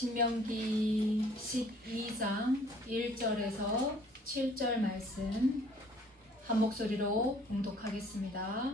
신명기 12장 1절에서 7절 말씀 한 목소리로 봉독하겠습니다.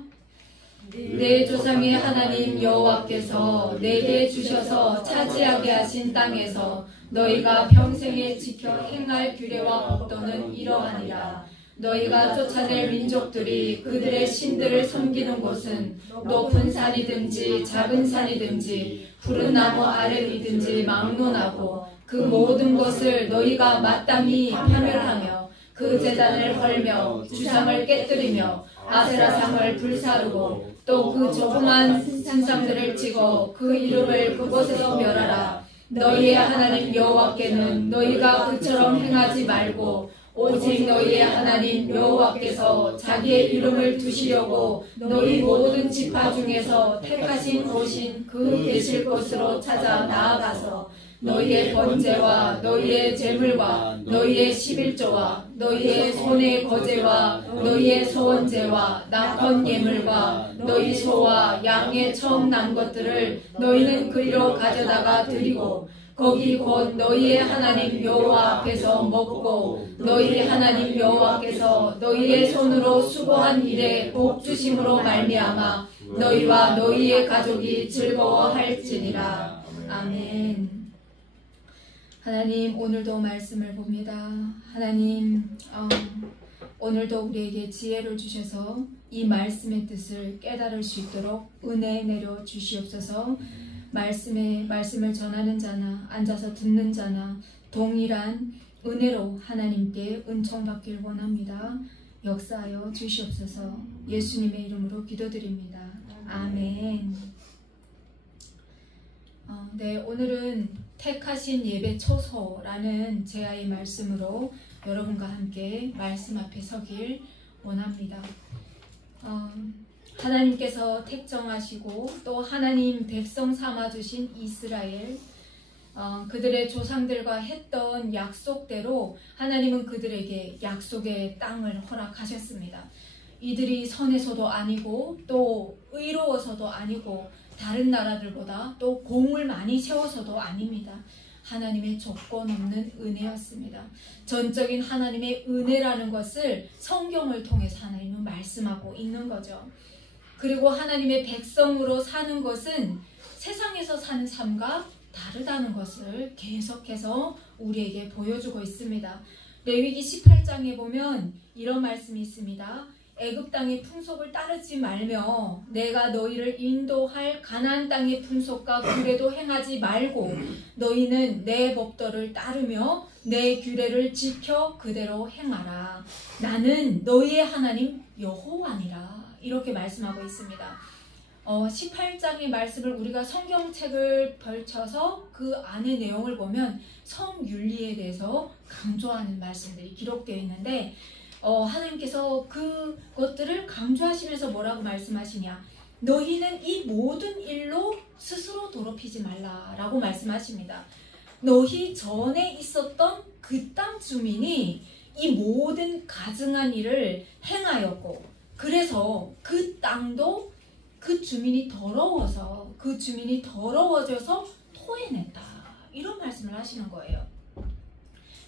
내 조상의 하나님 여호와께서 내게 주셔서 차지하게 하신 땅에서 너희가 평생에 지켜 행할 규례와 법도는 이러하니라. 너희가 쫓아낼 민족들이 그들의 신들을 섬기는 곳은 높은 산이든지 작은 산이든지 푸른 나무 아래이든지 막론하고 그 모든 것을 너희가 마땅히 파멸하며 그 제단을 헐며 주상을 깨뜨리며 아세라상을 불사르고 또 그 조그만 신상들을 찍어 그 이름을 그곳에서 멸하라. 너희의 하나님 여호와께는 너희가 그처럼 행하지 말고 오직 너희의 하나님 여호와께서 자기의 이름을 두시려고 너희 모든 지파 중에서 택하신 곳인 그 계실 곳으로 찾아 나아가서 너희의 번제와 너희의 제물과 너희의 11조와 너희의 손의 거제와 너희의 소원제와 낙헌 예물과 너희 소와 양의 처음 난 것들을 너희는 그리로 가져다가 드리고 거기 곧 너희의 하나님 여호와 앞에서 먹고 너희 하나님 여호와께서 너희의 손으로 수고한 일에 복 주심으로 말미암아 너희와 너희의 가족이 즐거워할지니라. 아멘. 하나님, 오늘도 말씀을 봅니다. 하나님, 오늘도 우리에게 지혜를 주셔서 이 말씀의 뜻을 깨달을 수 있도록 은혜 내려 주시옵소서. 말씀을 전하는 자나 앉아서 듣는 자나 동일한 은혜로 하나님께 은총받길 원합니다. 역사하여 주시옵소서. 예수님의 이름으로 기도드립니다. 아멘. 네, 오늘은 택하신 예배 초소라는 제아의 말씀으로 여러분과 함께 말씀 앞에 서길 원합니다. 하나님께서 택정하시고 또 하나님 백성 삼아주신 이스라엘, 그들의 조상들과 했던 약속대로 하나님은 그들에게 약속의 땅을 허락하셨습니다. 이들이 선해서도 아니고 또 의로워서도 아니고 다른 나라들보다 또 공을 많이 세워서도 아닙니다. 하나님의 조건 없는 은혜였습니다. 전적인 하나님의 은혜라는 것을 성경을 통해서 하나님은 말씀하고 있는 거죠. 그리고 하나님의 백성으로 사는 것은 세상에서 사는 삶과 다르다는 것을 계속해서 우리에게 보여주고 있습니다. 레위기 18장에 보면 이런 말씀이 있습니다. 애굽 땅의 풍속을 따르지 말며 내가 너희를 인도할 가나안 땅의 풍속과 규례도 행하지 말고 너희는 내 법도를 따르며 내 규례를 지켜 그대로 행하라. 나는 너희의 하나님 여호와니라. 이렇게 말씀하고 있습니다. 18장의 말씀을 우리가 성경책을 펼쳐서 그 안의 내용을 보면 성윤리에 대해서 강조하는 말씀들이 기록되어 있는데 하나님께서 그것들을 강조하시면서 뭐라고 말씀하시냐? 너희는 이 모든 일로 스스로 더럽히지 말라라고 말씀하십니다. 너희 전에 있었던 그 땅 주민이 이 모든 가증한 일을 행하였고 그래서 그 땅도 그 주민이 더러워져서 토해냈다. 이런 말씀을 하시는 거예요.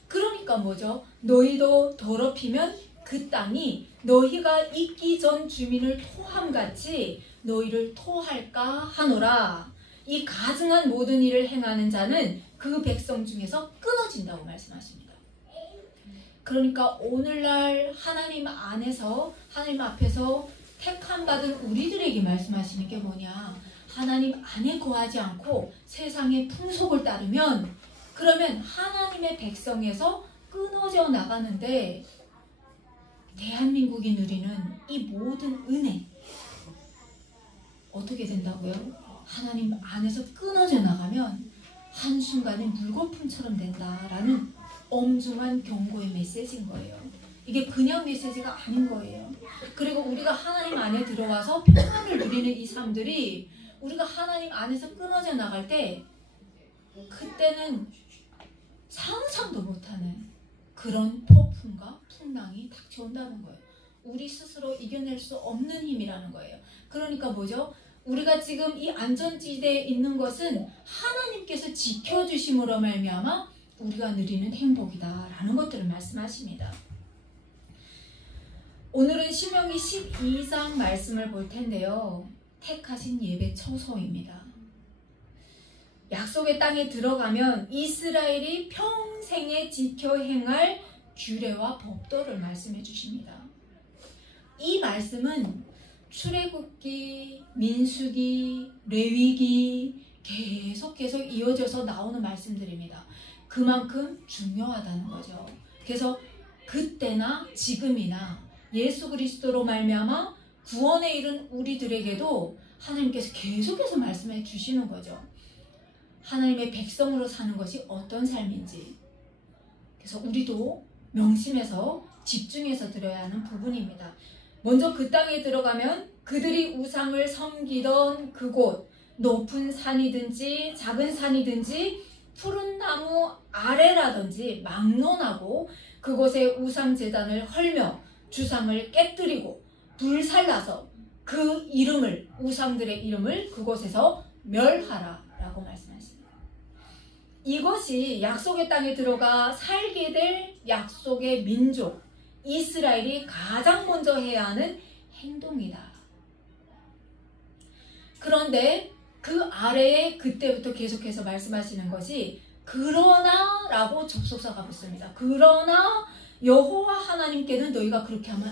그러니까 뭐죠? 너희도 더럽히면 그 땅이 너희가 있기 전 주민을 토함같이 너희를 토할까 하노라. 이 가증한 모든 일을 행하는 자는 그 백성 중에서 끊어진다고 말씀하십니다. 그러니까 오늘날 하나님 안에서 하나님 앞에서 택함받은 우리들에게 말씀하시는 게 뭐냐? 하나님 안에 거하지 않고 세상의 풍속을 따르면 그러면 하나님의 백성에서 끊어져 나가는데 대한민국이 누리는 이 모든 은혜 어떻게 된다고요? 하나님 안에서 끊어져 나가면 한순간에 물거품처럼 된다라는 엄중한 경고의 메시지인 거예요. 이게 그냥 메시지가 아닌 거예요. 그리고 우리가 하나님 안에 들어와서 평안을 누리는 이 사람들이 우리가 하나님 안에서 끊어져 나갈 때 그때는 상상도 못하는 그런 폭풍과 풍랑이 닥쳐온다는 거예요. 우리 스스로 이겨낼 수 없는 힘이라는 거예요. 그러니까 뭐죠? 우리가 지금 이 안전지대에 있는 것은 하나님께서 지켜주심으로 말미암아 우리가 누리는 행복이다라는 것들을 말씀하십니다. 오늘은 신명기 12장 말씀을 볼 텐데요. 택하신 예배 처소입니다. 약속의 땅에 들어가면 이스라엘이 평생에 지켜 행할 규례와 법도를 말씀해 주십니다. 이 말씀은 출애굽기, 민수기, 레위기 계속 이어져서 나오는 말씀들입니다. 그만큼 중요하다는 거죠. 그래서 그때나 지금이나 예수 그리스도로 말미암아 구원에 이른 우리들에게도 하나님께서 계속해서 말씀해 주시는 거죠. 하나님의 백성으로 사는 것이 어떤 삶인지. 그래서 우리도 명심해서 집중해서 들어야 하는 부분입니다. 먼저 그 땅에 들어가면 그들이 우상을 섬기던 그곳, 높은 산이든지 작은 산이든지 푸른 나무 아래라든지 막론하고 그곳에 우상 제단을 헐며 주상을 깨뜨리고 불살라서 그 이름을, 우상들의 이름을 그곳에서 멸하라 라고 말씀하십니다. 이것이 약속의 땅에 들어가 살게 될 약속의 민족 이스라엘이 가장 먼저 해야 하는 행동이다. 그런데 그 아래에 그때부터 계속해서 말씀하시는 것이 그러나 라고 접속사가 붙습니다. 그러나 여호와 하나님께는 너희가 그렇게 하면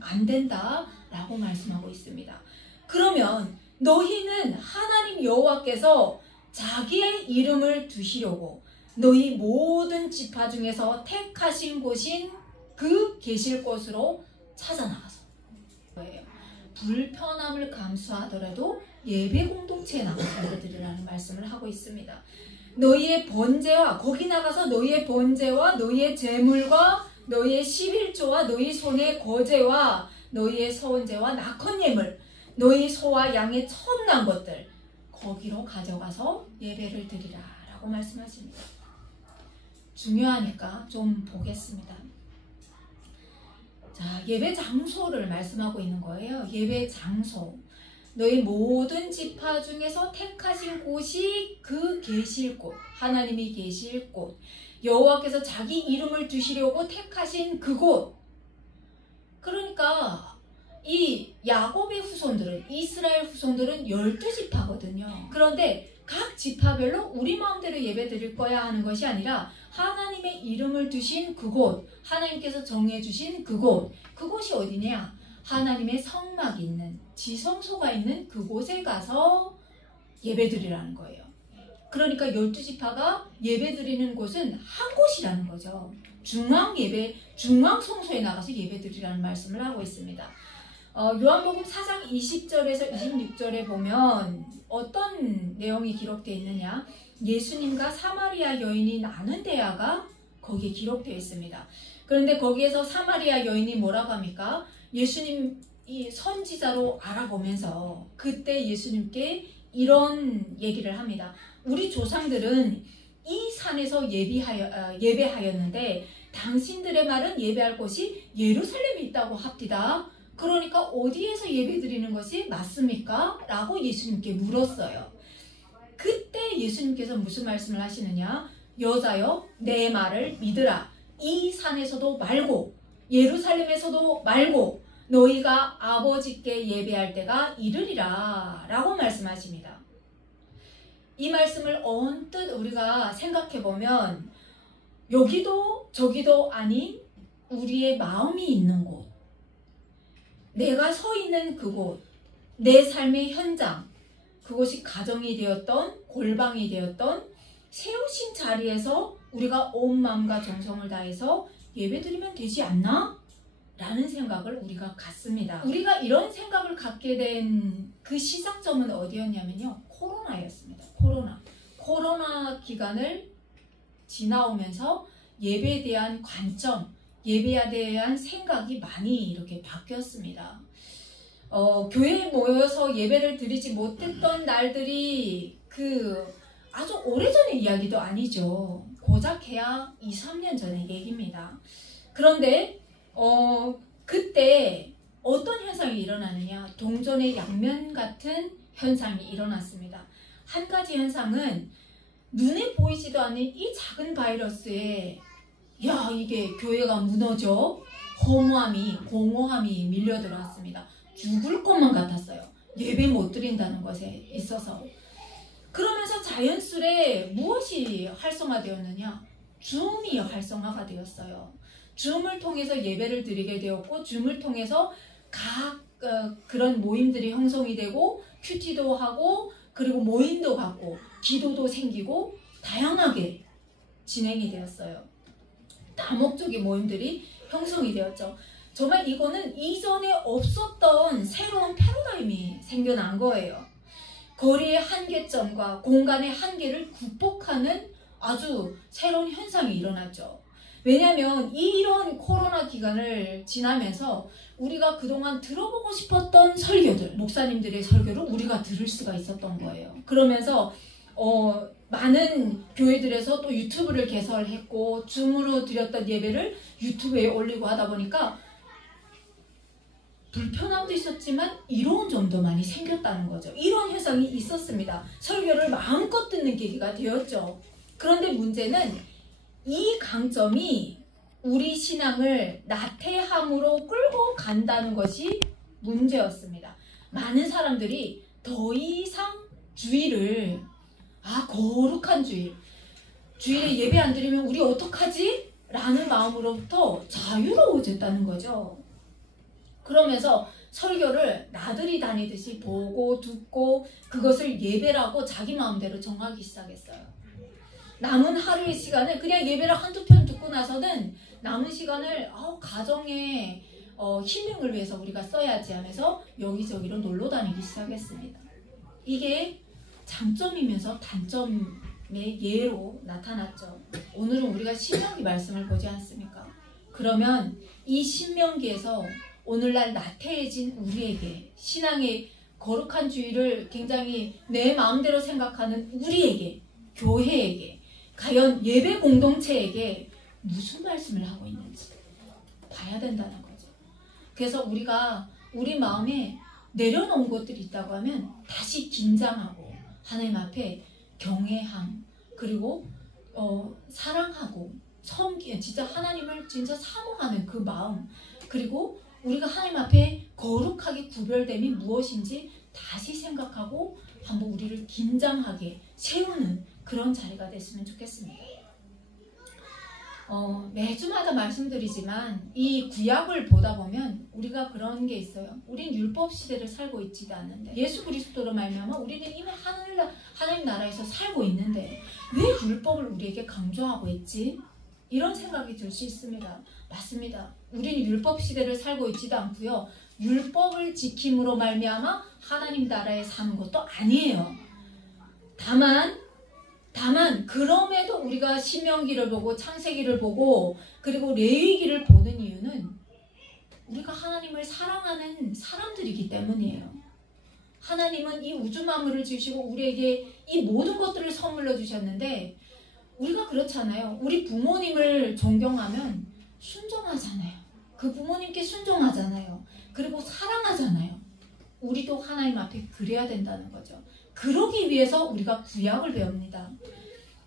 안 된다 라고 말씀하고 있습니다. 그러면 너희는 하나님 여호와께서 자기의 이름을 두시려고 너희 모든 지파 중에서 택하신 곳인 그 계실 곳으로 찾아나가서 거예요. 불편함을 감수하더라도 예배 공동체에 나가서 예배드리라는 말씀을 하고 있습니다. 너희의 번제와 거기 나가서 너희의 번제와 너희의 제물과 너희의 11조와 너희 손의 거제와 너희의 서원제와 낙헌예물 너희 소와 양의 첫난 것들 거기로 가져가서 예배를 드리라 라고 말씀하십니다. 중요하니까 좀 보겠습니다. 자, 예배 장소를 말씀하고 있는 거예요. 예배 장소. 너희 모든 지파 중에서 택하신 곳이 그 계실 곳, 하나님이 계실 곳, 여호와께서 자기 이름을 두시려고 택하신 그곳. 그러니까 이 야곱의 후손들은, 이스라엘 후손들은 12지파거든요. 그런데 각 지파별로 우리 마음대로 예배 드릴 거야 하는 것이 아니라 하나님의 이름을 두신 그곳, 하나님께서 정해주신 그곳, 그곳이 어디냐? 하나님의 성막이 있는, 지성소가 있는 그곳에 가서 예배 드리라는 거예요. 그러니까 12지파가 예배 드리는 곳은 한 곳이라는 거죠. 중앙 예배, 중앙 성소에 나가서 예배 드리라는 말씀을 하고 있습니다. 요한복음 4장 20절에서 26절에 보면 어떤 내용이 기록되어 있느냐? 예수님과 사마리아 여인이 나눈 대화가 거기에 기록되어 있습니다. 그런데 거기에서 사마리아 여인이 뭐라고 합니까? 예수님 이 선지자로 알아보면서 그때 예수님께 이런 얘기를 합니다. 우리 조상들은 이 산에서 예배하였는데 당신들의 말은 예배할 곳이 예루살렘에 있다고 합디다. 그러니까 어디에서 예배 드리는 것이 맞습니까? 라고 예수님께 물었어요. 그때 예수님께서 무슨 말씀을 하시느냐? 여자여 내 말을 믿으라. 이 산에서도 말고 예루살렘에서도 말고 너희가 아버지께 예배할 때가 이르리라 라고 말씀하십니다. 이 말씀을 언뜻 우리가 생각해보면 여기도 저기도 아닌 우리의 마음이 있는 곳, 내가 서 있는 그곳, 내 삶의 현장, 그곳이 가정이 되었던 골방이 되었던 세우신 자리에서 우리가 온 마음과 정성을 다해서 예배드리면 되지 않나? 라는 생각을 우리가 갖습니다. 우리가 이런 생각을 갖게 된 그 시작점은 어디였냐면요. 코로나였습니다. 코로나 기간을 지나오면서 예배에 대한 관점, 예배에 대한 생각이 많이 이렇게 바뀌었습니다. 교회에 모여서 예배를 드리지 못했던 날들이 아주 오래전의 이야기도 아니죠. 고작 해야 2, 3년 전의 얘기입니다. 그런데 그때 어떤 현상이 일어나느냐? 동전의 양면 같은 현상이 일어났습니다. 한 가지 현상은 눈에 보이지도 않는 이 작은 바이러스에 야 이게 교회가 무너져 허무함이 공허함이 밀려들어왔습니다. 죽을 것만 같았어요. 예배 못 드린다는 것에 있어서. 그러면서 자연스레 무엇이 활성화되었느냐? 줌이 활성화가 되었어요. 줌을 통해서 예배를 드리게 되었고 줌을 통해서 각 그런 모임들이 형성이 되고 큐티도 하고 그리고 모임도 갖고 기도도 생기고 다양하게 진행이 되었어요. 다목적인 모임들이 형성이 되었죠. 정말 이거는 이전에 없었던 새로운 패러다임이 생겨난 거예요. 거리의 한계점과 공간의 한계를 극복하는 아주 새로운 현상이 일어났죠. 왜냐하면 이런 코로나 기간을 지나면서 우리가 그동안 들어보고 싶었던 설교들, 목사님들의 설교를 우리가 들을 수가 있었던 거예요. 그러면서 많은 교회들에서 또 유튜브를 개설했고 줌으로 드렸던 예배를 유튜브에 올리고 하다 보니까 불편함도 있었지만 이로운 점도 많이 생겼다는 거죠. 이런 현상이 있었습니다. 설교를 마음껏 듣는 계기가 되었죠. 그런데 문제는 이 강점이 우리 신앙을 나태함으로 끌고 간다는 것이 문제였습니다. 많은 사람들이 더 이상 주일을 거룩한 주일에 예배 안 드리면 우리 어떡하지? 라는 마음으로부터 자유로워졌다는 거죠. 그러면서 설교를 나들이 다니듯이 보고 듣고 그것을 예배라고 자기 마음대로 정하기 시작했어요. 남은 하루의 시간을 그냥 예배를 한두 편 듣고 나서는 남은 시간을 가정의 힐링을 위해서 우리가 써야지 하면서 여기저기로 놀러 다니기 시작했습니다. 이게 장점이면서 단점의 예로 나타났죠. 오늘은 우리가 신명기 말씀을 보지 않습니까? 그러면 이 신명기에서 오늘날 나태해진 우리에게 신앙의 거룩한 주의를 굉장히 내 마음대로 생각하는 우리에게 교회에게 과연 예배 공동체에게 무슨 말씀을 하고 있는지 봐야 된다는 거죠. 그래서 우리가 우리 마음에 내려놓은 것들이 있다고 하면 다시 긴장하고 하나님 앞에 경외함 그리고 사랑하고 진짜 하나님을 진짜 사모하는 그 마음 그리고 우리가 하나님 앞에 거룩하게 구별됨이 무엇인지 다시 생각하고 한번 우리를 긴장하게 세우는 그런 자리가 됐으면 좋겠습니다. 매주마다 말씀드리지만 이 구약을 보다 보면 우리가 그런 게 있어요. 우린 율법 시대를 살고 있지도 않는데 예수 그리스도로 말미암아 우리는 이미 하나님 나라에서 살고 있는데 왜 율법을 우리에게 강조하고 있지? 이런 생각이 들 수 있습니다. 맞습니다. 우리는 율법 시대를 살고 있지도 않고요. 율법을 지킴으로 말미암아 하나님 나라에 사는 것도 아니에요. 다만 그럼에도 우리가 신명기를 보고 창세기를 보고 그리고 레위기를 보는 이유는 우리가 하나님을 사랑하는 사람들이기 때문이에요. 하나님은 이 우주 만물을 주시고 우리에게 이 모든 것들을 선물로 주셨는데 우리가 그렇잖아요. 우리 부모님을 존경하면 순종하잖아요. 그 부모님께 순종하잖아요. 그리고 사랑하잖아요. 우리도 하나님 앞에 그래야 된다는 거죠. 그러기 위해서 우리가 구약을 배웁니다.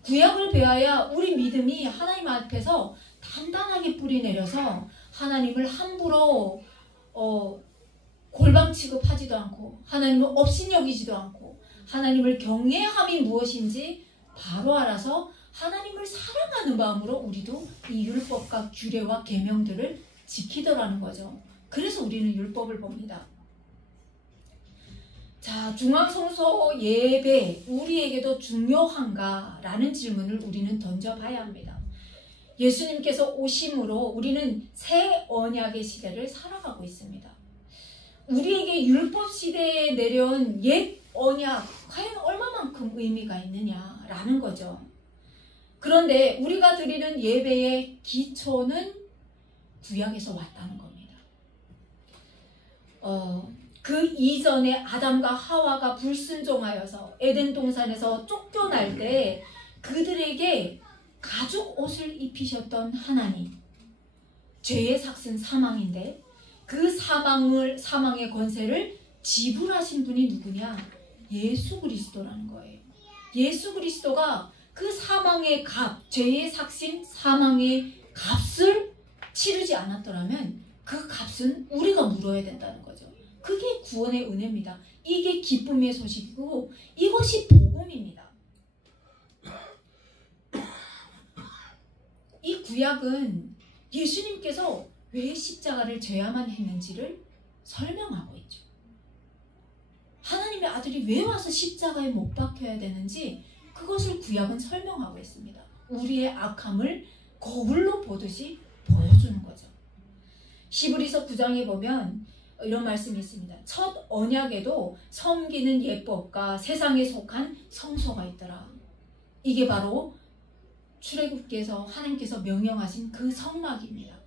구약을 배워야 우리 믿음이 하나님 앞에서 단단하게 뿌리내려서 하나님을 함부로 골방 취급하지도 않고 하나님을 업신여기지도 않고 하나님을 경외함이 무엇인지 바로 알아서 하나님을 사랑하는 마음으로 우리도 이 율법과 규례와 계명들을 지키더라는 거죠. 그래서 우리는 율법을 봅니다. 자, 중앙성소 예배 우리에게도 중요한가? 라는 질문을 우리는 던져봐야 합니다. 예수님께서 오심으로 우리는 새 언약의 시대를 살아가고 있습니다. 우리에게 율법 시대에 내려온 옛 언약 과연 얼마만큼 의미가 있느냐라는 거죠. 그런데 우리가 드리는 예배의 기초는 구약에서 왔다는 겁니다. 그 이전에 아담과 하와가 불순종하여서 에덴 동산에서 쫓겨날 때 그들에게 가죽 옷을 입히셨던 하나님, 죄의 삭은 사망인데 그 사망의 권세를 지불하신 분이 누구냐? 예수 그리스도라는 거예요. 예수 그리스도가 그 사망의 값, 죄의 삭심, 사망의 값을 치르지 않았더라면 그 값은 우리가 물어야 된다는 거죠. 그게 구원의 은혜입니다. 이게 기쁨의 소식이고 이것이 복음입니다. 이 구약은 예수님께서 왜 십자가를 져야만 했는지를 설명하고 있죠. 하나님의 아들이 왜 와서 십자가에 못 박혀야 되는지 그것을 구약은 설명하고 있습니다. 우리의 악함을 거울로 보듯이 보여주는 거죠. 히브리서 9장에 보면 이런 말씀이 있습니다. 첫 언약에도 섬기는 예법과 세상에 속한 성소가 있더라. 이게 바로 출애굽기에서 하나님께서 명령하신 그 성막입니다.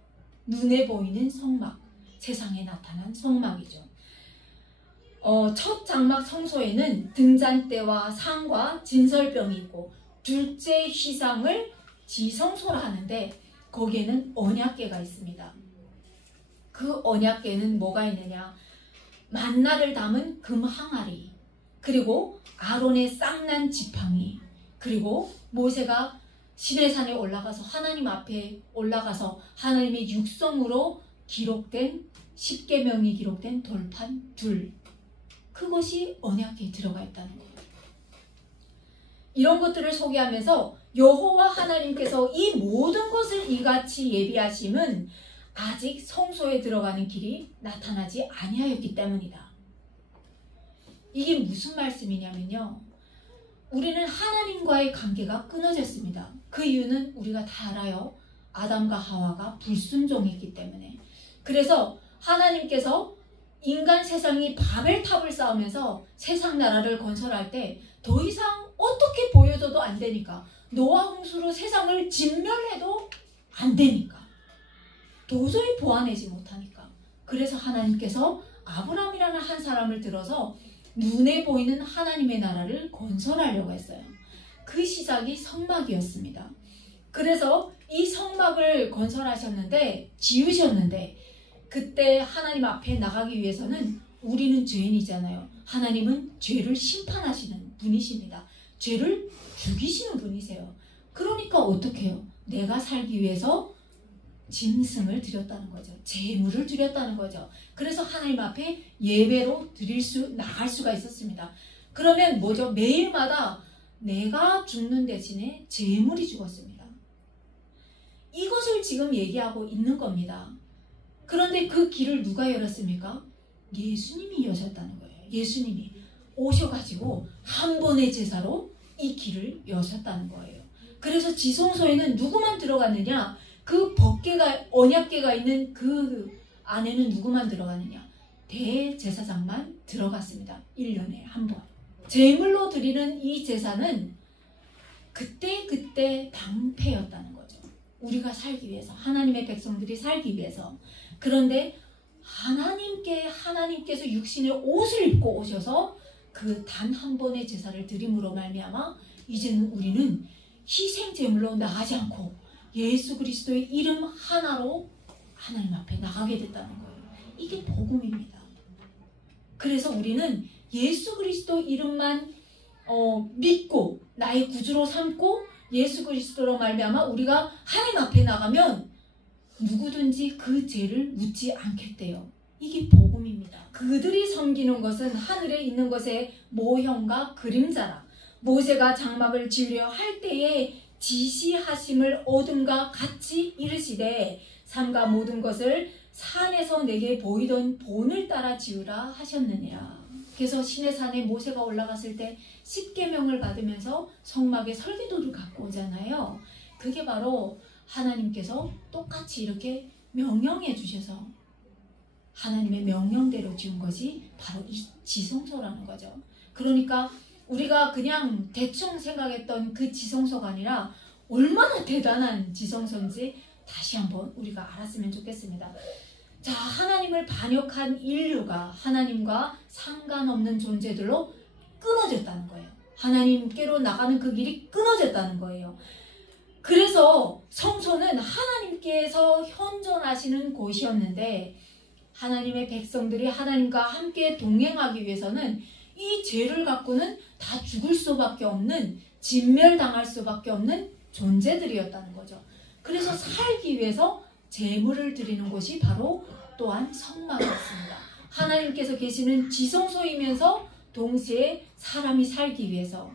눈에 보이는 성막, 세상에 나타난 성막이죠. 첫 장막 성소에는 등잔대와 상과 진설병이 있고 둘째 휘상을 지성소라 하는데 거기에는 언약궤가 있습니다. 그 언약궤는 뭐가 있느냐? 만나를 담은 금 항아리, 그리고 아론의 쌍난 지팡이, 그리고 모세가 시내산에 올라가서 하나님 앞에 올라가서 하나님의 육성으로 기록된 10계명이 기록된 돌판 둘, 그것이 언약궤에 들어가 있다는 거예요. 이런 것들을 소개하면서 여호와 하나님께서 이 모든 것을 이같이 예비하심은 아직 성소에 들어가는 길이 나타나지 아니하였기 때문이다. 이게 무슨 말씀이냐면요, 우리는 하나님과의 관계가 끊어졌습니다. 그 이유는 우리가 다 알아요. 아담과 하와가 불순종했기 때문에. 그래서 하나님께서 인간 세상이 바벨탑을 쌓으면서 세상 나라를 건설할 때 더 이상 어떻게 보여줘도 안 되니까, 노아 홍수로 세상을 진멸해도 안 되니까, 도저히 보완하지 못하니까, 그래서 하나님께서 아브라함이라는 한 사람을 들어서 눈에 보이는 하나님의 나라를 건설하려고 했어요. 그 시작이 성막이었습니다. 그래서 이 성막을 건설하셨는데, 지으셨는데, 그때 하나님 앞에 나가기 위해서는 우리는 죄인이잖아요. 하나님은 죄를 심판하시는 분이십니다. 죄를 죽이시는 분이세요. 그러니까 어떻게 해요? 내가 살기 위해서 짐승을 드렸다는 거죠. 제물을 드렸다는 거죠. 그래서 하나님 앞에 예배로 나갈 수가 있었습니다. 그러면 뭐죠? 매일마다 내가 죽는 대신에 제물이 죽었습니다. 이것을 지금 얘기하고 있는 겁니다. 그런데 그 길을 누가 열었습니까? 예수님이 여셨다는 거예요. 예수님이 오셔가지고 한 번의 제사로 이 길을 여셨다는 거예요. 그래서 지성소에는 누구만 들어갔느냐? 그 법궤가, 언약궤가 있는 그 안에는 누구만 들어갔느냐? 대제사장만 들어갔습니다. 1년에 한 번. 제물로 드리는 이 제사는 그때 방패였다는 거죠. 우리가 살기 위해서, 하나님의 백성들이 살기 위해서. 그런데 하나님께서 육신의 옷을 입고 오셔서 그 단 한 번의 제사를 드림으로 말미암아 이제는 우리는 희생 제물로 나가지 않고 예수 그리스도의 이름 하나로 하나님 앞에 나가게 됐다는 거예요. 이게 복음입니다. 그래서 우리는 예수 그리스도 이름만 믿고 나의 구주로 삼고 예수 그리스도로 말미암아 우리가 하나님 앞에 나가면 누구든지 그 죄를 묻지 않겠대요. 이게 복음입니다. 그들이 섬기는 것은 하늘에 있는 것의 모형과 그림자라. 모세가 장막을 지으려 할 때에 지시하심을 얻음과 같이 이르시되 삼가 모든 것을 산에서 내게 보이던 본을 따라 지으라 하셨느니라. 그래서 시내산에 모세가 올라갔을 때 10계명을 받으면서 성막에 설계도를 갖고 오잖아요. 그게 바로 하나님께서 똑같이 이렇게 명령해 주셔서 하나님의 명령대로 지은 것이 바로 이 지성소라는 거죠. 그러니까 우리가 그냥 대충 생각했던 그 지성소가 아니라 얼마나 대단한 지성소인지 다시 한번 우리가 알았으면 좋겠습니다. 자, 하나님을 반역한 인류가 하나님과 상관없는 존재들로 끊어졌다는 거예요. 하나님께로 나가는 그 길이 끊어졌다는 거예요. 그래서 성소는 하나님께서 현존하시는 곳이었는데 하나님의 백성들이 하나님과 함께 동행하기 위해서는 이 죄를 갖고는 다 죽을 수밖에 없는, 진멸당할 수밖에 없는 존재들이었다는 거죠. 그래서 살기 위해서 제물을 드리는 곳이 바로 또한 성막이었습니다. 하나님께서 계시는 지성소이면서 동시에 사람이 살기 위해서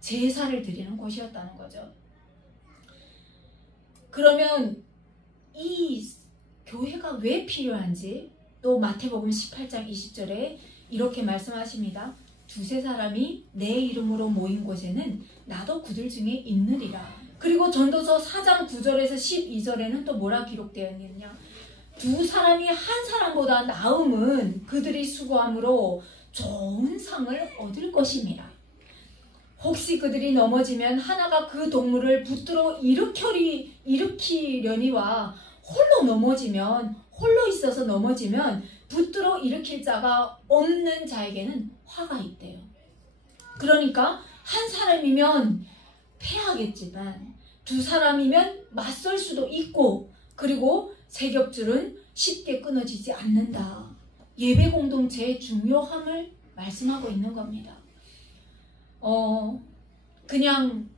제사를 드리는 곳이었다는 거죠. 그러면 이 교회가 왜 필요한지 또 마태복음 18장 20절에 이렇게 말씀하십니다. 두세 사람이 내 이름으로 모인 곳에는 나도 그들 중에 있느리라. 그리고 전도서 4장 9절에서 12절에는 또 뭐라 기록되어 있느냐. 두 사람이 한 사람보다 나음은 그들이 수고함으로 좋은 상을 얻을 것입니다. 혹시 그들이 넘어지면 하나가 그 동물을 붙들어 일으키려니와 홀로 있어서 넘어지면 붙들어 일으킬 자가 없는 자에게는 화가 있대요. 그러니까 한 사람이면 패하겠지만 두 사람이면 맞설 수도 있고, 그리고 세 겹줄은 쉽게 끊어지지 않는다. 예배 공동체의 중요함을 말씀하고 있는 겁니다. 그냥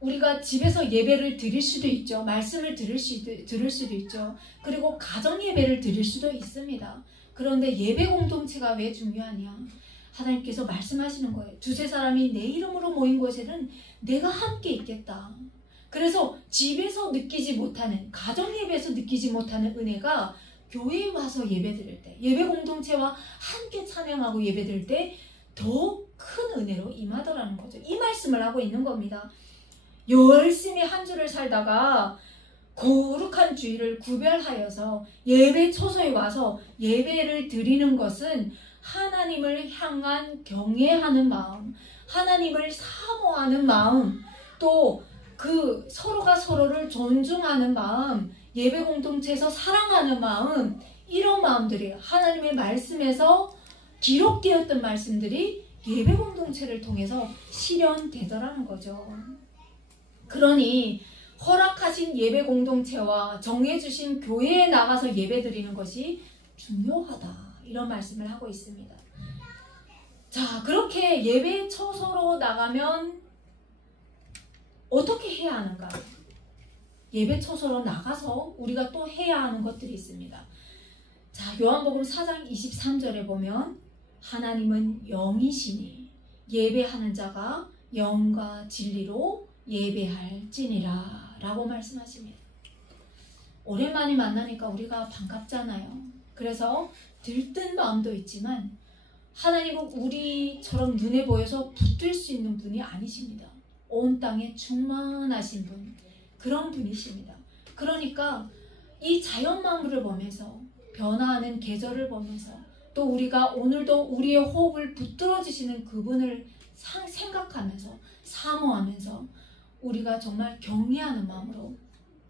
우리가 집에서 예배를 드릴 수도 있죠. 말씀을 들을 수도 있죠. 그리고 가정 예배를 드릴 수도 있습니다. 그런데 예배 공동체가 왜 중요하냐? 하나님께서 말씀하시는 거예요. 두세 사람이 내 이름으로 모인 곳에는 내가 함께 있겠다. 그래서 집에서 느끼지 못하는, 가정 예배에서 느끼지 못하는 은혜가 교회에 와서 예배 드릴 때, 예배 공동체와 함께 찬양하고 예배 드릴 때 더 큰 은혜로 임하더라는 거죠. 이 말씀을 하고 있는 겁니다. 열심히 한 주를 살다가 거룩한 주일을 구별하여서 예배 초소에 와서 예배를 드리는 것은 하나님을 향한 경외하는 마음, 하나님을 사모하는 마음, 또 그 서로가 서로를 존중하는 마음, 예배 공동체에서 사랑하는 마음, 이런 마음들이 하나님의 말씀에서 기록되었던 말씀들이 예배 공동체를 통해서 실현되더라는 거죠. 그러니 허락하신 예배 공동체와 정해주신 교회에 나가서 예배 드리는 것이 중요하다, 이런 말씀을 하고 있습니다. 자, 그렇게 예배 처소로 나가면 어떻게 해야 하는가? 예배 처소로 나가서 우리가 또 해야 하는 것들이 있습니다. 자, 요한복음 4장 23절에 보면 하나님은 영이시니 예배하는 자가 영과 진리로 예배할지니라 라고 말씀하십니다. 오랜만에 만나니까 우리가 반갑잖아요. 그래서 들뜬 마음도 있지만 하나님은 우리처럼 눈에 보여서 붙들 수 있는 분이 아니십니다. 온 땅에 충만하신 분, 그런 분이십니다. 그러니까 이 자연 만물을 보면서, 변화하는 계절을 보면서, 또 우리가 오늘도 우리의 호흡을 붙들어 주시는 그분을 생각하면서, 사모하면서 우리가 정말 경외하는 마음으로,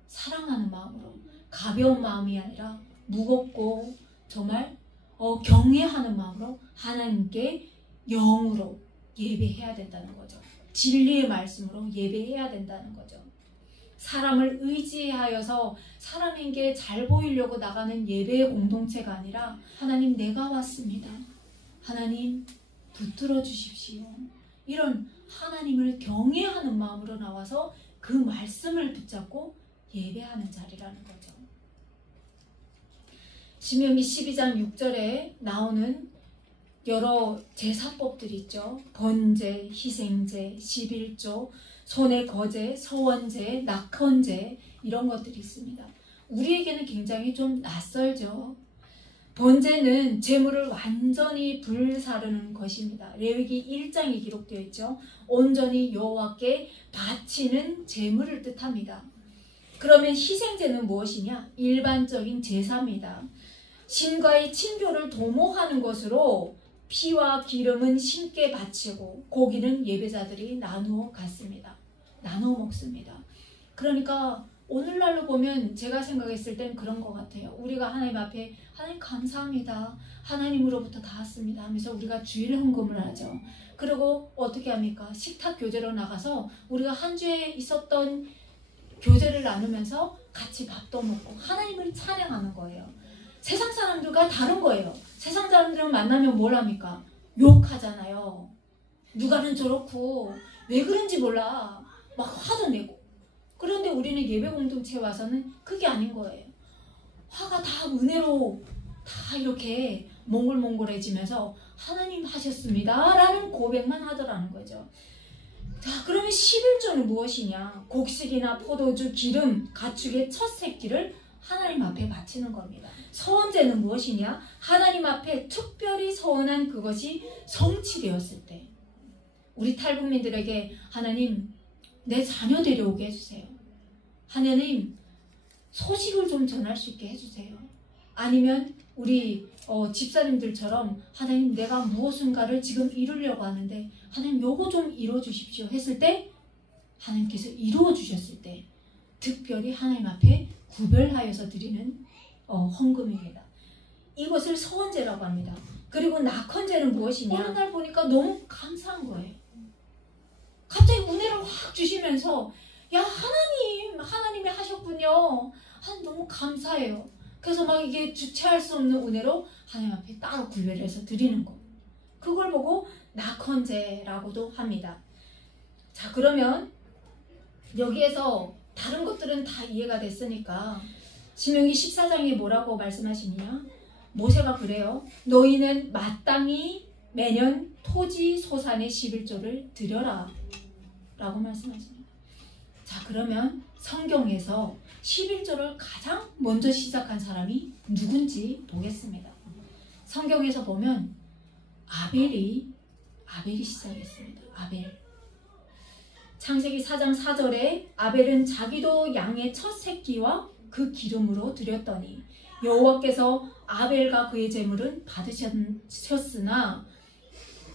사랑하는 마음으로, 가벼운 마음이 아니라 무겁고 정말 경외하는 마음으로 하나님께 영으로 예배해야 된다는 거죠. 진리의 말씀으로 예배해야 된다는 거죠. 사람을 의지하여서 사람에게 잘 보이려고 나가는 예배의 공동체가 아니라 하나님, 내가 왔습니다. 하나님, 붙들어 주십시오. 이런 하나님을 경외하는 마음으로 나와서 그 말씀을 붙잡고 예배하는 자리라는 거죠. 신명기 12장 6절에 나오는 여러 제사법들이 있죠. 번제, 희생제, 11조, 손의 거제, 서원제, 낙헌제, 이런 것들이 있습니다. 우리에게는 굉장히 좀 낯설죠. 번제는 제물을 완전히 불사르는 것입니다. 레위기 1장에 기록되어 있죠. 온전히 여호와께 바치는 제물을 뜻합니다. 그러면 희생제는 무엇이냐? 일반적인 제사입니다. 신과의 친교를 도모하는 것으로 피와 기름은 신께 바치고 고기는 예배자들이 나누어 갔습니다. 나누어 먹습니다. 그러니까 오늘날로 보면 제가 생각했을 땐 그런 것 같아요. 우리가 하나님 앞에 하나님 감사합니다. 하나님으로부터 다 왔습니다 하면서 우리가 주일 헌금을 하죠. 그리고 어떻게 합니까? 식탁 교제로 나가서 우리가 한 주에 있었던 교제를 나누면서 같이 밥도 먹고 하나님을 찬양하는 거예요. 세상 사람들과 다른 거예요. 세상 사람들은 만나면 뭘 합니까? 욕하잖아요. 누가는 저렇고 왜 그런지 몰라 막 화도 내고. 그런데 우리는 예배 공동체에 와서는 그게 아닌 거예요. 화가 다 은혜로 다 이렇게 몽글몽글해지면서 하나님 하셨습니다 라는 고백만 하더라는 거죠. 자, 그러면 11조는 무엇이냐? 곡식이나 포도주, 기름, 가축의 첫 새끼를 하나님 앞에 바치는 겁니다. 서원제는 무엇이냐? 하나님 앞에 특별히 서원한 그것이 성취되었을 때, 우리 탈북민들에게 하나님 내 자녀 데려오게 해주세요. 하나님 소식을 좀 전할 수 있게 해주세요. 아니면 우리 집사님들처럼 하나님 내가 무엇인가를 지금 이루려고 하는데 하나님 요거 좀 이루어 주십시오 했을 때, 하나님께서 이루어 주셨을 때 특별히 하나님 앞에 구별하여서 드리는 헌금입니다. 이것을 서원제라고 합니다. 그리고 낙헌제는 무엇이냐? 어느 날 보니까 너무 감사한 거예요. 갑자기 은혜를 확 주시면서 야 하나님이 하셨군요. 너무 감사해요. 그래서 막 이게 주체할 수 없는 은혜로 하나님 앞에 따로 구별해서 드리는 거. 그걸 보고 낙헌제라고도 합니다. 자, 그러면 여기에서 다른 것들은 다 이해가 됐으니까 신명기 14장에 뭐라고 말씀하시냐? 모세가 그래요. 너희는 마땅히 매년 토지 소산의 11조를 드려라 라고 말씀하십니다. 자, 그러면 성경에서 11조를 가장 먼저 시작한 사람이 누군지 보겠습니다. 성경에서 보면 아벨이 시작했습니다. 아벨. 창세기 4장 4절에 아벨은 자기도 양의 첫 새끼와 그 기름으로 드렸더니 여호와께서 아벨과 그의 제물은 받으셨으나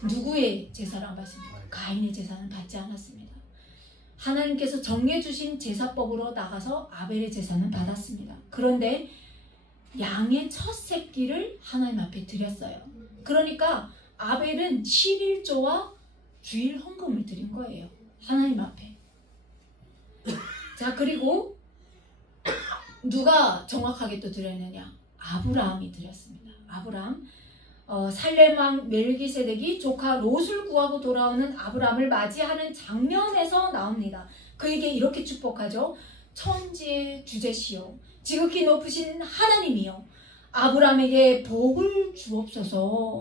누구의 제사를 받습니까? 가인의 제사는 받지 않았습니다. 하나님께서 정해주신 제사법으로 나가서 아벨의 제사는 받았습니다. 그런데 양의 첫 새끼를 하나님 앞에 드렸어요. 그러니까 아벨은 11조와 주일 헌금을 드린 거예요. 하나님 앞에. 자, 그리고 누가 정확하게 또 드렸느냐? 아브라함이 드렸습니다. 아브라함. 살렘 왕 멜기세덱이 조카 롯을 구하고 돌아오는 아브라함을 맞이하는 장면에서 나옵니다. 그에게 이렇게 축복하죠. 천지의 주제시요 지극히 높으신 하나님이요 아브라함에게 복을 주옵소서.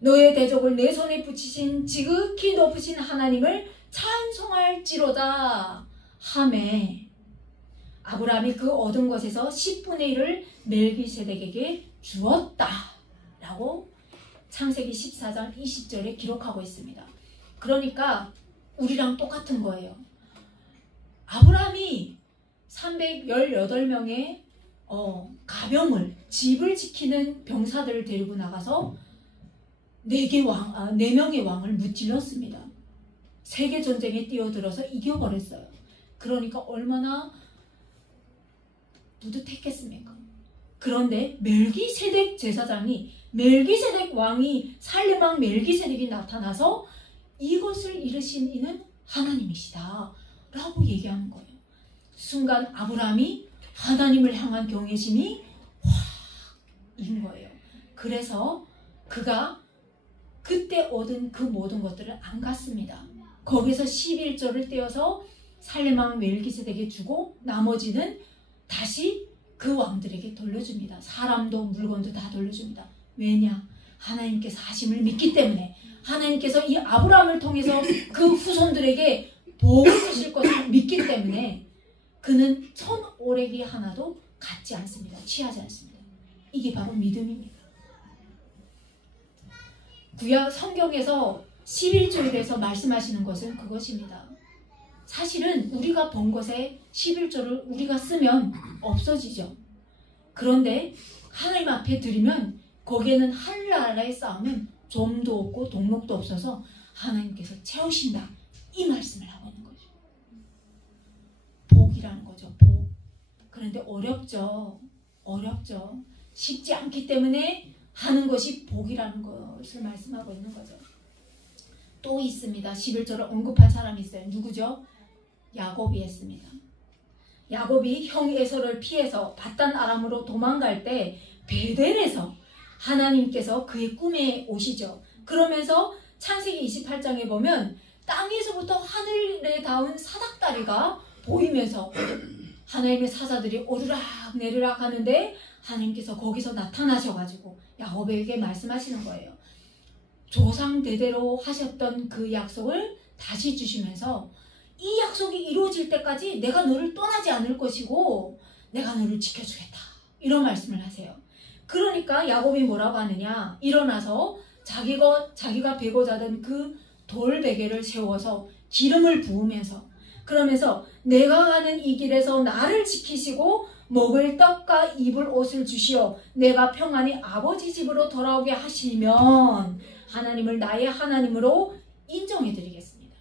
너의 대적을 내 손에 붙이신 지극히 높으신 하나님을 찬송할지로다 하매 아브라함이 그 얻은 것에서 10분의 1을 멜기세덱에게 주었다 라고 창세기 14장 20절에 기록하고 있습니다. 그러니까 우리랑 똑같은 거예요. 아브라함이 318명의 가병을, 집을 지키는 병사들을 데리고 나가서 4명의 왕을 무찔렀습니다. 세계전쟁에 뛰어들어서 이겨버렸어요. 그러니까 얼마나 뿌듯했겠습니까? 그런데 멜기세덱 제사장이, 멜기세덱 왕이, 살렘 왕 멜기세덱이 나타나서 이것을 이루신 이는 하나님이시다 라고 얘기하는 거예요. 순간 아브라함이 하나님을 향한 경외심이 확인 거예요. 그래서 그가 그때 얻은 그 모든 것들을 안 갔습니다. 거기서 11조를 떼어서 살렘 왕 멜기세덱에게 주고 나머지는 다시 그 왕들에게 돌려줍니다. 사람도 물건도 다 돌려줍니다. 왜냐? 하나님께서 하심을 믿기 때문에, 하나님께서 이 아브라함을 통해서 그 후손들에게 복을 주실 것을 믿기 때문에 그는 천오래기 하나도 갖지 않습니다. 취하지 않습니다. 이게 바로 믿음입니다. 구약 성경에서 11조에 대해서 말씀하시는 것은 그것입니다. 사실은 우리가 번 것에 11조를 우리가 쓰면 없어지죠. 그런데 하나님 앞에 드리면 거기에는 하늘나라의 싸움은 좀도 없고 동록도 없어서 하나님께서 채우신다. 이 말씀을 하고 있는 거죠. 복이라는 거죠. 복. 그런데 어렵죠. 어렵죠. 쉽지 않기 때문에 하는 것이 복이라는 것을 말씀하고 있는 거죠. 또 있습니다. 11조를 언급한 사람이 있어요. 누구죠? 야곱이 했습니다. 야곱이 형 에서를 피해서 밧단 아람으로 도망갈 때 베델에서 하나님께서 그의 꿈에 오시죠. 그러면서 창세기 28장에 보면 땅에서부터 하늘에 닿은 사닥다리가 보이면서 하나님의 사자들이 오르락 내리락 하는데 하나님께서 거기서 나타나셔가지고 야곱에게 말씀하시는 거예요. 조상 대대로 하셨던 그 약속을 다시 주시면서 이 약속이 이루어질 때까지 내가 너를 떠나지 않을 것이고 내가 너를 지켜주겠다. 이런 말씀을 하세요. 그러니까 야곱이 뭐라고 하느냐, 일어나서 자기가 베고 자던 그 돌베개를 세워서 기름을 부으면서, 그러면서 내가 가는 이 길에서 나를 지키시고 먹을 떡과 입을 옷을 주시어 내가 평안히 아버지 집으로 돌아오게 하시면 하나님을 나의 하나님으로 인정해 드리겠습니다.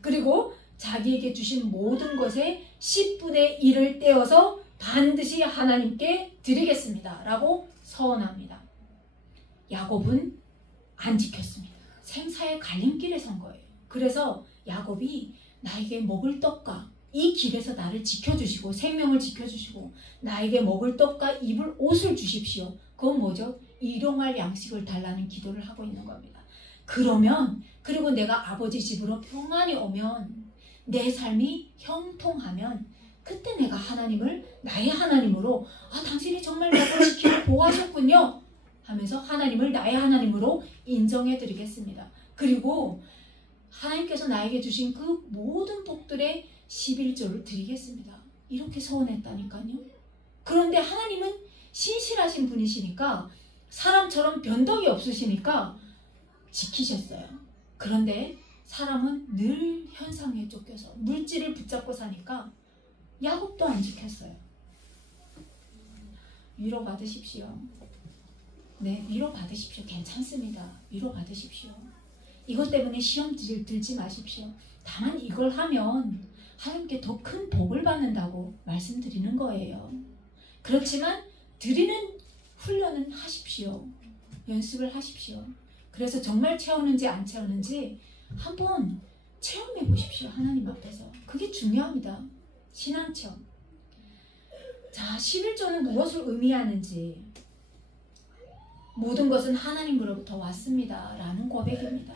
그리고 자기에게 주신 모든 것의 10분의 1을 떼어서 반드시 하나님께 드리겠습니다 라고 서원합니다. 야곱은 안 지켰습니다. 생사의 갈림길에 선 거예요. 그래서 야곱이 나에게 먹을 떡과 이 길에서 나를 지켜주시고 생명을 지켜주시고 나에게 먹을 떡과 입을 옷을 주십시오. 그건 뭐죠? 일용할 양식을 달라는 기도를 하고 있는 겁니다. 그리고 내가 아버지 집으로 평안히 오면, 내 삶이 형통하면 그때 내가 하나님을 나의 하나님으로, 당신이 정말 나를 지키고 보호하셨군요 하면서 하나님을 나의 하나님으로 인정해 드리겠습니다. 그리고 하나님께서 나에게 주신 그 모든 복들의 11조를 드리겠습니다. 이렇게 서원했다니까요. 그런데 하나님은 신실하신 분이시니까, 사람처럼 변덕이 없으시니까 지키셨어요. 그런데 사람은 늘 현상에 쫓겨서 물질을 붙잡고 사니까 야곱도 안 지켰어요. 위로 받으십시오. 네, 위로 받으십시오. 괜찮습니다. 위로 받으십시오. 이것 때문에 시험 들지 마십시오. 다만 이걸 하면 하나님께 더 큰 복을 받는다고 말씀드리는 거예요. 그렇지만 드리는 훈련은 하십시오. 연습을 하십시오. 그래서 정말 채우는지 안 채우는지 한번 체험해 보십시오. 하나님 앞에서. 그게 중요합니다. 신앙체험. 자, 11조는 무엇을 의미하는지, 모든 것은 하나님으로부터 왔습니다 라는 고백입니다.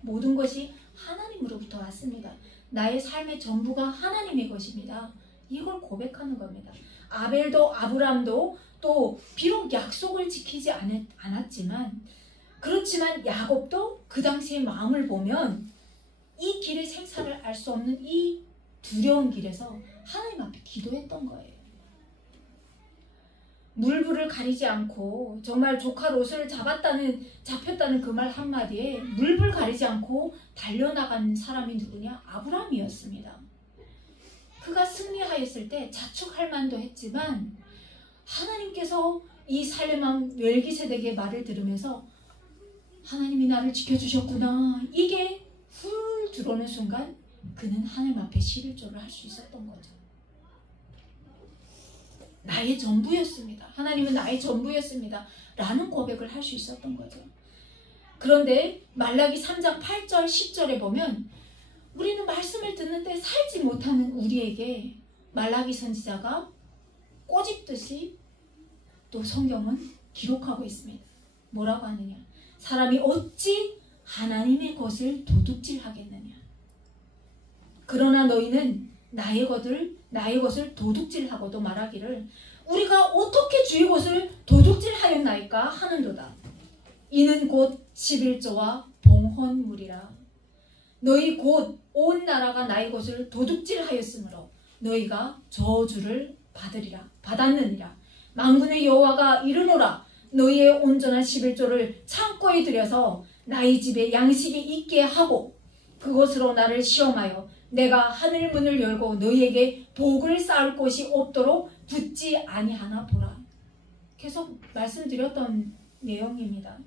모든 것이 하나님으로부터 왔습니다. 나의 삶의 전부가 하나님의 것입니다. 이걸 고백하는 겁니다. 아벨도 아브람도 또 비록 약속을 지키지 않았지만, 그렇지만 야곱도 그 당시의 마음을 보면 이 길의 생사를 알 수 없는 이 두려운 길에서 하나님 앞에 기도했던 거예요. 물불을 가리지 않고, 정말 조카 롯을 잡혔다는 그 말 한마디에 물불 가리지 않고 달려나간 사람이 누구냐? 아브라함이었습니다. 그가 승리하였을 때 자축할 만도 했지만 하나님께서 이 살렘왕 멜기세덱의 말을 들으면서 하나님이 나를 지켜주셨구나, 이게 훌 들어오는 순간 그는 하나님 앞에 11조를 할 수 있었던 거죠. 나의 전부였습니다. 하나님은 나의 전부였습니다 라는 고백을 할 수 있었던 거죠. 그런데 말라기 3장 8절 10절에 보면 우리는 말씀을 듣는데 살지 못하는 우리에게 말라기 선지자가 꼬집듯이 또 성경은 기록하고 있습니다. 뭐라고 하느냐? 사람이 어찌 하나님의 것을 도둑질하겠느냐? 그러나 너희는 나의 것을 도둑질하고도 말하기를 우리가 어떻게 주의 것을 도둑질하였나이까 하는도다. 이는 곧 11조와 봉헌물이라. 너희 곧 온 나라가 나의 것을 도둑질하였으므로 너희가 저주를 받았느니라. 만군의 여호와가 이르노라. 너희의 온전한 11조를 창고에 들여서 나의 집에 양식이 있게 하고 그것으로 나를 시험하여 내가 하늘 문을 열고 너희에게 복을 쌓을 곳이 없도록 붙지 아니하나 보라. 계속 말씀드렸던 내용입니다.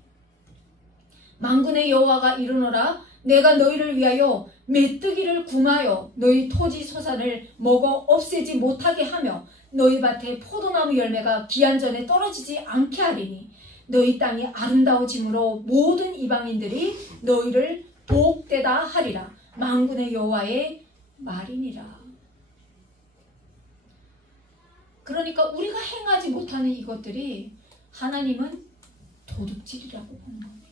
만군의 여호와가 이르노라. 내가 너희를 위하여 메뚜기를 궁하여 너희 토지 소산을 먹어 없애지 못하게 하며 너희 밭에 포도나무 열매가 기한 전에 떨어지지 않게 하리니 너희 땅이 아름다워짐으로 모든 이방인들이 너희를 복되다 하리라. 만군의 여호와의 말이니라. 그러니까 우리가 행하지 못하는 이것들이 하나님은 도둑질이라고 보는 겁니다.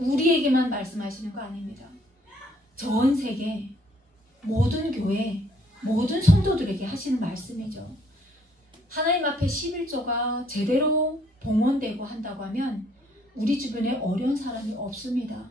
우리에게만 말씀하시는 거 아닙니다. 전 세계 모든 교회, 모든 성도들에게 하시는 말씀이죠. 하나님 앞에 11조가 제대로 봉헌되고 한다고 하면 우리 주변에 어려운 사람이 없습니다.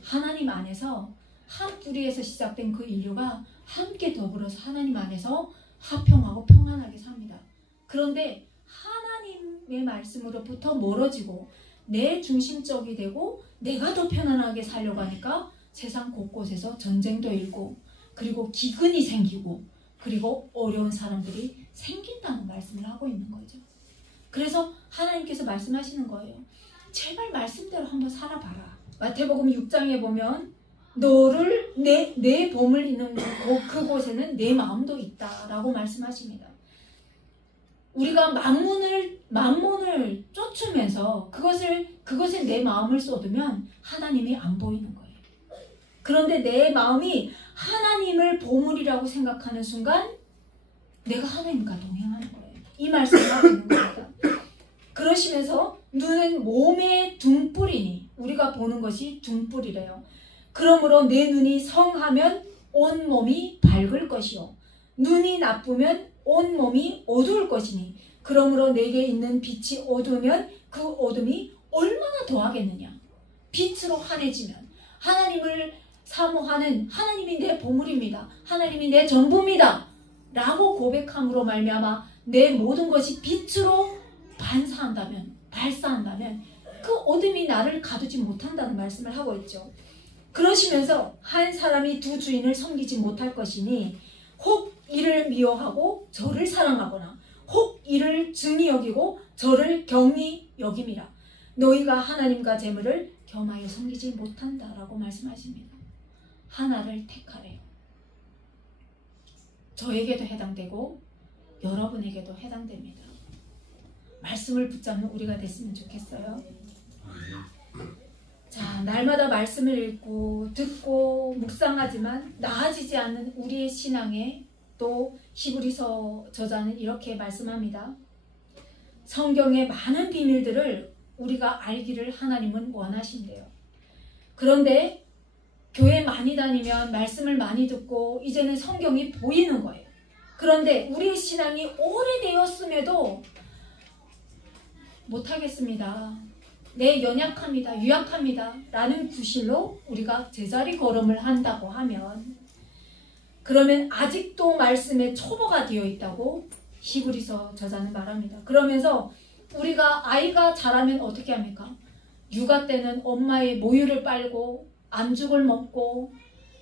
하나님 안에서 한 뿌리에서 시작된 그 인류가 함께 더불어서 하나님 안에서 화평하고 평안하게 삽니다. 그런데 하나님의 말씀으로부터 멀어지고 내 중심적이 되고 내가 더 편안하게 살려고 하니까 세상 곳곳에서 전쟁도 일고 그리고 기근이 생기고 그리고 어려운 사람들이 생긴다는 말씀을 하고 있는 거죠. 그래서 하나님께서 말씀하시는 거예요. 제발 말씀대로 한번 살아봐라. 마태복음 6장에 보면 너를 내 보물 있는 그곳에는 내 마음도 있다라고 말씀하십니다. 우리가 만몬을 쫓으면서 그것에 내 마음을 쏟으면 하나님이 안 보이는 거예요. 그런데 내 마음이 하나님을 보물이라고 생각하는 순간 내가 하나님과 동행하는 거예요. 이 말씀을 하고 있는 겁니다. 그러시면서 눈은 몸의 등불이니 우리가 보는 것이 등불이래요. 그러므로 내 눈이 성하면 온 몸이 밝을 것이요 눈이 나쁘면 온 몸이 어두울 것이니 그러므로 내게 있는 빛이 어두우면 그 어둠이 얼마나 더하겠느냐. 빛으로 환해지면 하나님을 사모하는 하나님이 내 보물입니다. 하나님이 내 전부입니다. 라고 고백함으로 말미암아 내 모든 것이 빛으로 발사한다면 그 어둠이 나를 가두지 못한다는 말씀을 하고 있죠. 그러시면서 한 사람이 두 주인을 섬기지 못할 것이니 혹 이를 미워하고 저를 사랑하거나 혹 이를 증히 여기고 저를 경히 여김이라. 너희가 하나님과 재물을 겸하여 섬기지 못한다라고 말씀하십니다. 하나를 택하래요. 저에게도 해당되고 여러분에게도 해당됩니다. 말씀을 붙잡는 우리가 됐으면 좋겠어요. 자, 날마다 말씀을 읽고 듣고 묵상하지만 나아지지 않는 우리의 신앙에 또 히브리서 저자는 이렇게 말씀합니다. 성경의 많은 비밀들을 우리가 알기를 하나님은 원하신대요. 그런데 교회 많이 다니면 말씀을 많이 듣고 이제는 성경이 보이는 거예요. 그런데 우리의 신앙이 오래되었음에도 못하겠습니다. 내 연약합니다. 유약합니다. 라는 구실로 우리가 제자리 걸음을 한다고 하면 그러면 아직도 말씀에 초보가 되어 있다고 히브리서 저자는 말합니다. 그러면서 우리가 아이가 자라면 어떻게 합니까? 육아 때는 엄마의 모유를 빨고 안죽을 먹고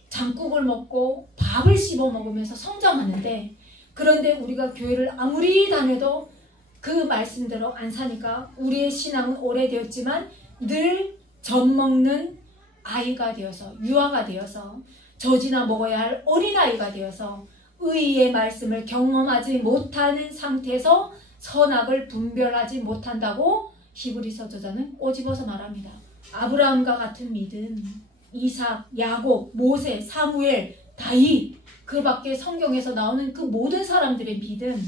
장국을 먹고 밥을 씹어 먹으면서 성장하는데 그런데 우리가 교회를 아무리 다녀도 그 말씀대로 안 사니까 우리의 신앙은 오래되었지만 늘 젖먹는 아이가 되어서 유아가 되어서 젖이나 먹어야 할 어린아이가 되어서 의의 말씀을 경험하지 못하는 상태에서 선악을 분별하지 못한다고 히브리서 저자는 꼬집어서 말합니다. 아브라함과 같은 믿음, 이삭, 야곱, 모세, 사무엘, 다윗 그 밖에 성경에서 나오는 그 모든 사람들의 믿음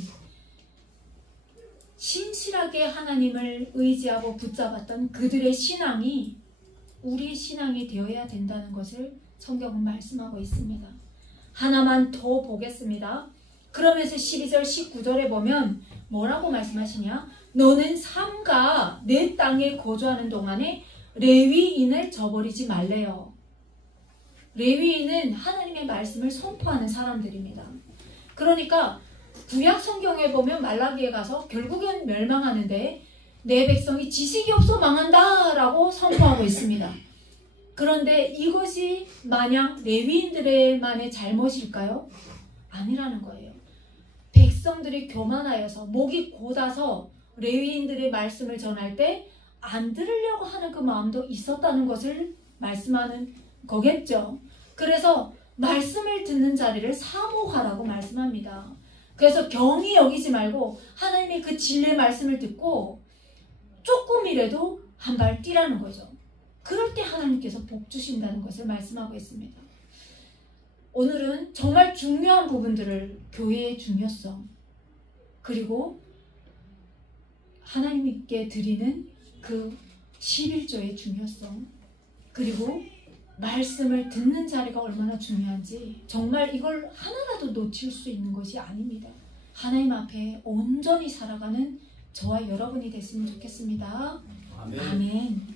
신실하게 하나님을 의지하고 붙잡았던 그들의 신앙이 우리의 신앙이 되어야 된다는 것을 성경은 말씀하고 있습니다. 하나만 더 보겠습니다. 그러면서 12절 19절에 보면 뭐라고 말씀하시냐? 너는 삼가 내 땅에 거주하는 동안에 레위인을 저버리지 말래요. 레위인은 하나님의 말씀을 선포하는 사람들입니다. 그러니까 구약 성경에 보면 말라기에 가서 결국엔 멸망하는데 내 백성이 지식이 없어 망한다 라고 선포하고 있습니다. 그런데 이것이 마냥 레위인들만의 잘못일까요? 아니라는 거예요. 백성들이 교만하여서 목이 곧아서 레위인들의 말씀을 전할 때 안 들으려고 하는 그 마음도 있었다는 것을 말씀하는 거겠죠. 그래서 말씀을 듣는 자리를 사모하라고 말씀합니다. 그래서 경히 여기지 말고 하나님의 그 진리의 말씀을 듣고 조금이라도 한 발 뛰라는 거죠. 그럴 때 하나님께서 복 주신다는 것을 말씀하고 있습니다. 오늘은 정말 중요한 부분들을 교회의 중요성 그리고 하나님께 드리는 그 11조의 중요성 그리고 말씀을 듣는 자리가 얼마나 중요한지 정말 이걸 하나라도 놓칠 수 있는 것이 아닙니다. 하나님 앞에 온전히 살아가는 저와 여러분이 됐으면 좋겠습니다. 아멘. 아멘.